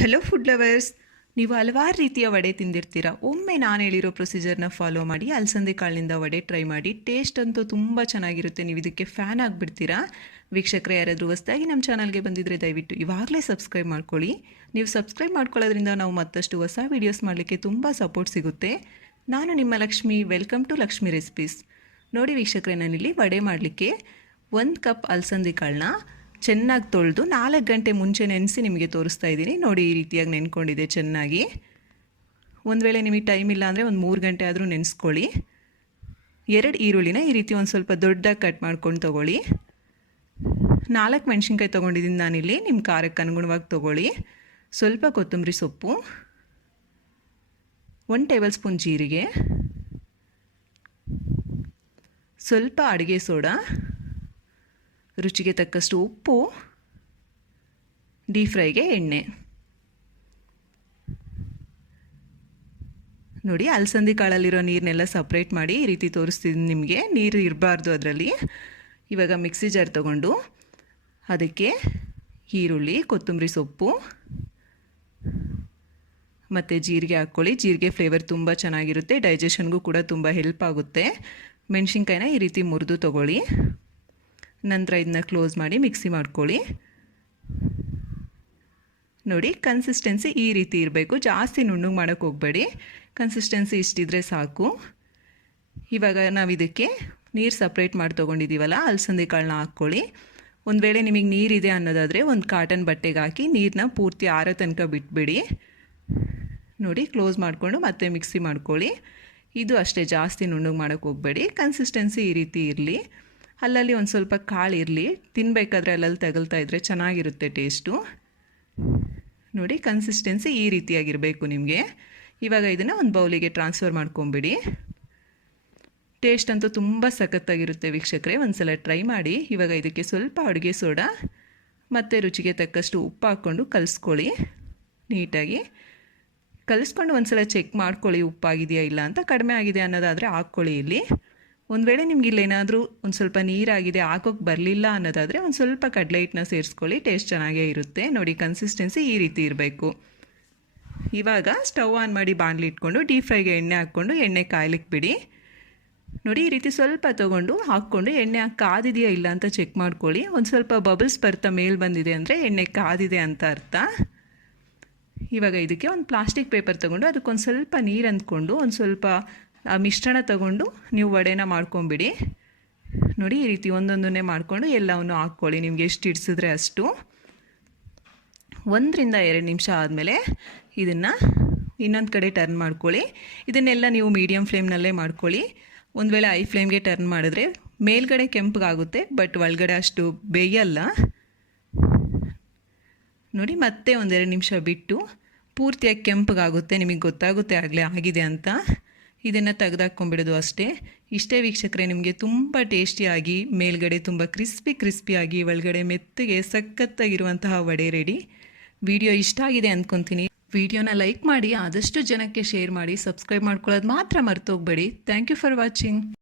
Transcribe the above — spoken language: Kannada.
ಹಲೋ ಫುಡ್ ಲವರ್ಸ್ ನೀವು ಹಲವಾರು ರೀತಿಯ ವಡೆ ತಿಂದಿರ್ತೀರ? ಒಮ್ಮೆ ನಾನು ಹೇಳಿರೋ ಪ್ರೊಸೀಜರ್ನ ಫಾಲೋ ಮಾಡಿ ಅಲಸಂದೆ ಕಾಳಿನಿಂದ ವಡೆ ಟ್ರೈ ಮಾಡಿ ಟೇಸ್ಟ್ ಅಂತೂ ತುಂಬ ಚೆನ್ನಾಗಿರುತ್ತೆ. ನೀವು ಇದಕ್ಕೆ ಫ್ಯಾನ್ ಆಗಿಬಿಡ್ತೀರಾ? ವೀಕ್ಷಕರೇ, ಯಾರಾದರೂ ಹೊಸದಾಗಿ ನಮ್ಮ ಚಾನಲ್ಗೆ ಬಂದಿದ್ದರೆ ದಯವಿಟ್ಟು ಇವಾಗಲೇ ಸಬ್ಸ್ಕ್ರೈಬ್ ಮಾಡ್ಕೊಳ್ಳಿ. ನೀವು ಸಬ್ಸ್ಕ್ರೈಬ್ ಮಾಡ್ಕೊಳ್ಳೋದ್ರಿಂದ ನಾವು ಮತ್ತಷ್ಟು ಹೊಸ ವೀಡಿಯೋಸ್ ಮಾಡಲಿಕ್ಕೆ ತುಂಬ ಸಪೋರ್ಟ್ ಸಿಗುತ್ತೆ. ನಾನು ನಿಮ್ಮ Lakshmi welcome to Lakshmi recipes ನೋಡಿ ವೀಕ್ಷಕರೇ, ನಾನಿಲ್ಲಿ ವಡೆ ಮಾಡಲಿಕ್ಕೆ ಒಂದು ಕಪ್ ಅಲಸಂದಿ ಕಾಳನ್ನ ಚೆನ್ನಾಗಿ ತೊಳೆದು ನಾಲ್ಕು ಗಂಟೆ ಮುಂಚೆ ನೆನೆಸಿ ನಿಮಗೆ ತೋರಿಸ್ತಾ ಇದ್ದೀನಿ. ನೋಡಿ ಈ ರೀತಿಯಾಗಿ ನೆನ್ಕೊಂಡಿದೆ ಚೆನ್ನಾಗಿ. ಒಂದು ವೇಳೆ ನಿಮಗೆ ಟೈಮ್ ಇಲ್ಲ ಅಂದರೆ ಒಂದು ಮೂರು ಗಂಟೆ ಆದರೂ ನೆನೆಸ್ಕೊಳ್ಳಿ. ಎರಡು ಈರುಳ್ಳಿನ ಈ ರೀತಿ ಒಂದು ಸ್ವಲ್ಪ ದೊಡ್ಡದಾಗಿ ಕಟ್ ಮಾಡ್ಕೊಂಡು ತೊಗೊಳ್ಳಿ. ನಾಲ್ಕು ಮೆಣಸಿನ್ಕಾಯಿ ತೊಗೊಂಡಿದ್ದೀನಿ ನಾನಿಲ್ಲಿ. ನಿಮ್ಮ ಖಾರಕ್ಕೆ ಅನುಗುಣವಾಗಿ ತೊಗೊಳ್ಳಿ. ಸ್ವಲ್ಪ ಕೊತ್ತಂಬರಿ ಸೊಪ್ಪು. ಒನ್ ಟೇಬಲ್ ಸ್ಪೂನ್ ಜೀರಿಗೆ. ಸ್ವಲ್ಪ ಅಡುಗೆ ಸೋಡಾ. ರುಚಿಗೆ ತಕ್ಕಷ್ಟು ಉಪ್ಪು ಡೀಪ್ ಫ್ರೈಗೆ ಎಣ್ಣೆ. ನೋಡಿ, ಅಲಸಂದಿ ಕಾಳಲ್ಲಿರೋ ನೀರನ್ನೆಲ್ಲ ಸಪ್ರೇಟ್ ಮಾಡಿ ಈ ರೀತಿ ತೋರಿಸ್ತೀನಿ ನಿಮಗೆ. ನೀರು ಇರಬಾರ್ದು ಅದರಲ್ಲಿ. ಇವಾಗ ಮಿಕ್ಸಿ ಜಾರ್ ತಗೊಂಡು ಅದಕ್ಕೆ ಈರುಳ್ಳಿ, ಕೊತ್ತಂಬರಿ ಸೊಪ್ಪು, ಮತ್ತು ಜೀರಿಗೆ ಹಾಕ್ಕೊಳ್ಳಿ. ಜೀರಿಗೆ ಫ್ಲೇವರ್ ತುಂಬ ಚೆನ್ನಾಗಿರುತ್ತೆ. ಡೈಜೆಷನ್ಗೂ ಕೂಡ ತುಂಬ ಹೆಲ್ಪ್ ಆಗುತ್ತೆ. ಮೆಣಸಿನ್ಕಾಯಿನ ಈ ರೀತಿ ಮುರಿದು ತೊಗೊಳ್ಳಿ. ನಂತರ ಇದನ್ನ ಕ್ಲೋಸ್ ಮಾಡಿ ಮಿಕ್ಸಿ ಮಾಡ್ಕೊಳ್ಳಿ. ನೋಡಿ ಕನ್ಸಿಸ್ಟೆನ್ಸಿ ಈ ರೀತಿ ಇರಬೇಕು. ಜಾಸ್ತಿ ನುಣ್ಣಗೆ ಮಾಡೋಕ್ಕೆ ಹೋಗಬೇಡಿ. ಕನ್ಸಿಸ್ಟೆನ್ಸಿ ಇಷ್ಟಿದ್ರೆ ಸಾಕು. ಇವಾಗ ನಾವು ಇದಕ್ಕೆ ನೀರು ಸಪ್ರೇಟ್ ಮಾಡಿ ತೊಗೊಂಡಿದ್ದೀವಲ್ಲ ಅಲಸಂದೆ ಕಾಳನ್ನ ಹಾಕ್ಕೊಳ್ಳಿ. ಒಂದು ವೇಳೆ ನಿಮಗೆ ನೀರಿದೆ ಅನ್ನೋದಾದರೆ ಒಂದು ಕಾಟನ್ ಬಟ್ಟೆಗೆ ಹಾಕಿ ನೀರನ್ನ ಪೂರ್ತಿ ಆರೋ ತನಕ ಬಿಟ್ಬಿಡಿ. ನೋಡಿ ಕ್ಲೋಸ್ ಮಾಡಿಕೊಂಡು ಮತ್ತೆ ಮಿಕ್ಸಿ ಮಾಡ್ಕೊಳ್ಳಿ. ಇದು ಅಷ್ಟೇ, ಜಾಸ್ತಿ ನುಣ್ಣಗೆ ಮಾಡೋಕ್ಕೆ ಹೋಗಬೇಡಿ. ಕನ್ಸಿಸ್ಟೆನ್ಸಿ ಈ ರೀತಿ ಇರಲಿ. ಅಲ್ಲಲ್ಲಿ ಒಂದು ಸ್ವಲ್ಪ ಕಾಳು ಇರಲಿ. ತಿನ್ನಬೇಕಾದ್ರೆ ಅಲ್ಲಲ್ಲಿ ತಗಲ್ತಾ ಇದ್ದರೆ ಚೆನ್ನಾಗಿರುತ್ತೆ ಟೇಸ್ಟು. ನೋಡಿ ಕನ್ಸಿಸ್ಟೆನ್ಸಿ ಈ ರೀತಿಯಾಗಿರಬೇಕು ನಿಮಗೆ. ಇವಾಗ ಇದನ್ನು ಒಂದು ಬೌಲಿಗೆ ಟ್ರಾನ್ಸ್ಫರ್ ಮಾಡ್ಕೊಂಬಿಡಿ. ಟೇಸ್ಟ್ ಅಂತೂ ತುಂಬ ಸಖತ್ತಾಗಿರುತ್ತೆ ವೀಕ್ಷಕರೇ. ಒಂದು ಸಲ ಟ್ರೈ ಮಾಡಿ. ಇವಾಗ ಇದಕ್ಕೆ ಸ್ವಲ್ಪ ಅಡುಗೆ ಸೋಡಾ, ಮತ್ತು ರುಚಿಗೆ ತಕ್ಕಷ್ಟು ಉಪ್ಪು ಹಾಕ್ಕೊಂಡು ಕಲಿಸ್ಕೊಳ್ಳಿ. ನೀಟಾಗಿ. ಕಲಿಸ್ಕೊಂಡು ಒಂದು ಸಲ ಚೆಕ್ ಮಾಡ್ಕೊಳ್ಳಿ, ಉಪ್ಪಾಗಿದೆಯಾ ಇಲ್ಲ ಅಂತ. ಕಡಿಮೆ ಆಗಿದೆ ಅನ್ನೋದಾದರೆ ಹಾಕ್ಕೊಳ್ಳಿ ಇಲ್ಲಿ. ಒಂದು ವೇಳೆ ನಿಮ್ಗೆ ಇಲ್ಲೇನಾದರೂ ಒಂದು ಸ್ವಲ್ಪ ನೀರಾಗಿದೆ ಹಾಕೋಕ್ಕೆ ಬರಲಿಲ್ಲ ಅನ್ನೋದಾದರೆ ಒಂದು ಸ್ವಲ್ಪ ಕಡಲೆ ಹಿಟ್ಟನ್ನ ಸೇರಿಸ್ಕೊಳ್ಳಿ ಟೇಸ್ಟ್ ಚೆನ್ನಾಗೇ ಇರುತ್ತೆ. ನೋಡಿ ಕನ್ಸಿಸ್ಟೆನ್ಸಿ ಈ ರೀತಿ ಇರಬೇಕು. ಇವಾಗ ಸ್ಟವ್ ಆನ್ ಮಾಡಿ ಬಾಣಲಿ ಇಟ್ಕೊಂಡು ಡೀಪ್ ಫ್ರೈಗೆ ಎಣ್ಣೆ ಹಾಕ್ಕೊಂಡು, ಎಣ್ಣೆ ಕಾಯ್ಲಿಕ್ಕೆ ಬಿಡಿ. ನೋಡಿ, ಈ ರೀತಿ ಸ್ವಲ್ಪ ತೊಗೊಂಡು ಹಾಕ್ಕೊಂಡು, ಎಣ್ಣೆ ಕಾದಿದೆಯಾ ಇಲ್ಲ ಅಂತ ಚೆಕ್ ಮಾಡ್ಕೊಳ್ಳಿ. ಒಂದು ಸ್ವಲ್ಪ ಬಬಲ್ಸ್ ಬರ್ತಾ ಮೇಲೆ ಬಂದಿದೆ ಅಂದರೆ ಎಣ್ಣೆ ಕಾದಿದೆ ಅಂತ ಅರ್ಥ. ಇವಾಗ ಇದಕ್ಕೆ ಒಂದು ಪ್ಲಾಸ್ಟಿಕ್ ಪೇಪರ್ ತೊಗೊಂಡು, ಅದಕ್ಕೊಂದು ಸ್ವಲ್ಪ ನೀರು ಅಂದ್ಕೊಂಡು, ಒಂದು ಸ್ವಲ್ಪ ಆ ಮಿಶ್ರಣ ತಗೊಂಡು ನೀವು ವಡೆನ ಮಾಡ್ಕೊಂಬಿಡಿ. ನೋಡಿ, ಈ ರೀತಿ ಒಂದೊಂದನ್ನೇ ಮಾಡಿಕೊಂಡು ಎಲ್ಲವನ್ನು ಹಾಕ್ಕೊಳ್ಳಿ. ನಿಮ್ಗೆ ಎಷ್ಟು ಇಡಿಸಿದ್ರೆ ಅಷ್ಟು. ಒಂದರಿಂದ ಎರಡು ನಿಮಿಷ ಆದಮೇಲೆ ಇದನ್ನು ಇನ್ನೊಂದು ಕಡೆ ಟರ್ನ್ ಮಾಡ್ಕೊಳ್ಳಿ. ಇದನ್ನೆಲ್ಲ ನೀವು ಮೀಡಿಯಮ್ ಫ್ಲೇಮ್ನಲ್ಲೇ ಮಾಡ್ಕೊಳ್ಳಿ. ಒಂದು ವೇಳೆ ಐ ಫ್ಲೇಮ್ಗೆ ಟರ್ನ್ ಮಾಡಿದ್ರೆ ಮೇಲ್ಗಡೆ ಕೆಂಪಗಾಗುತ್ತೆ ಬಟ್ ಒಳಗಡೆ ಅಷ್ಟು ಬೇಯಲ್ಲ. ನೋಡಿ, ಮತ್ತೆ ಒಂದೆರಡು ನಿಮಿಷ ಬಿಟ್ಟು ಪೂರ್ತಿಯಾಗಿ ಕೆಂಪಗಾಗುತ್ತೆ. ನಿಮಗೆ ಗೊತ್ತಾಗುತ್ತೆ ಆಗಲೇ ಆಗಿದೆ ಅಂತ. ಇದನ್ನು ತೆಗೆದಾಕ್ಕೊಂಬಿಡೋದು ಅಷ್ಟೇ. ಇಷ್ಟೇ ವೀಕ್ಷಕರೇ, ನಿಮಗೆ ತುಂಬ ಟೇಸ್ಟಿಯಾಗಿ, ಮೇಲ್ಗಡೆ ತುಂಬ ಕ್ರಿಸ್ಪಿ ಕ್ರಿಸ್ಪಿಯಾಗಿ, ಒಳಗಡೆ ಮೆತ್ತಗೆ ಸಖತ್ತಾಗಿರುವಂತಹ ವಡೆ ರೆಡಿ. ವಿಡಿಯೋ ಇಷ್ಟ ಆಗಿದೆ ಅಂದ್ಕೊತೀನಿ ವಿಡಿಯೋನ ಲೈಕ್ ಮಾಡಿ, ಆದಷ್ಟು ಜನಕ್ಕೆ ಶೇರ್ ಮಾಡಿ, ಸಬ್ಸ್ಕ್ರೈಬ್ ಮಾಡ್ಕೊಳ್ಳೋದು ಮಾತ್ರ ಮರ್ತೋಗ್ಬೇಡಿ ಥ್ಯಾಂಕ್ ಯು ಫಾರ್ ವಾಚಿಂಗ್.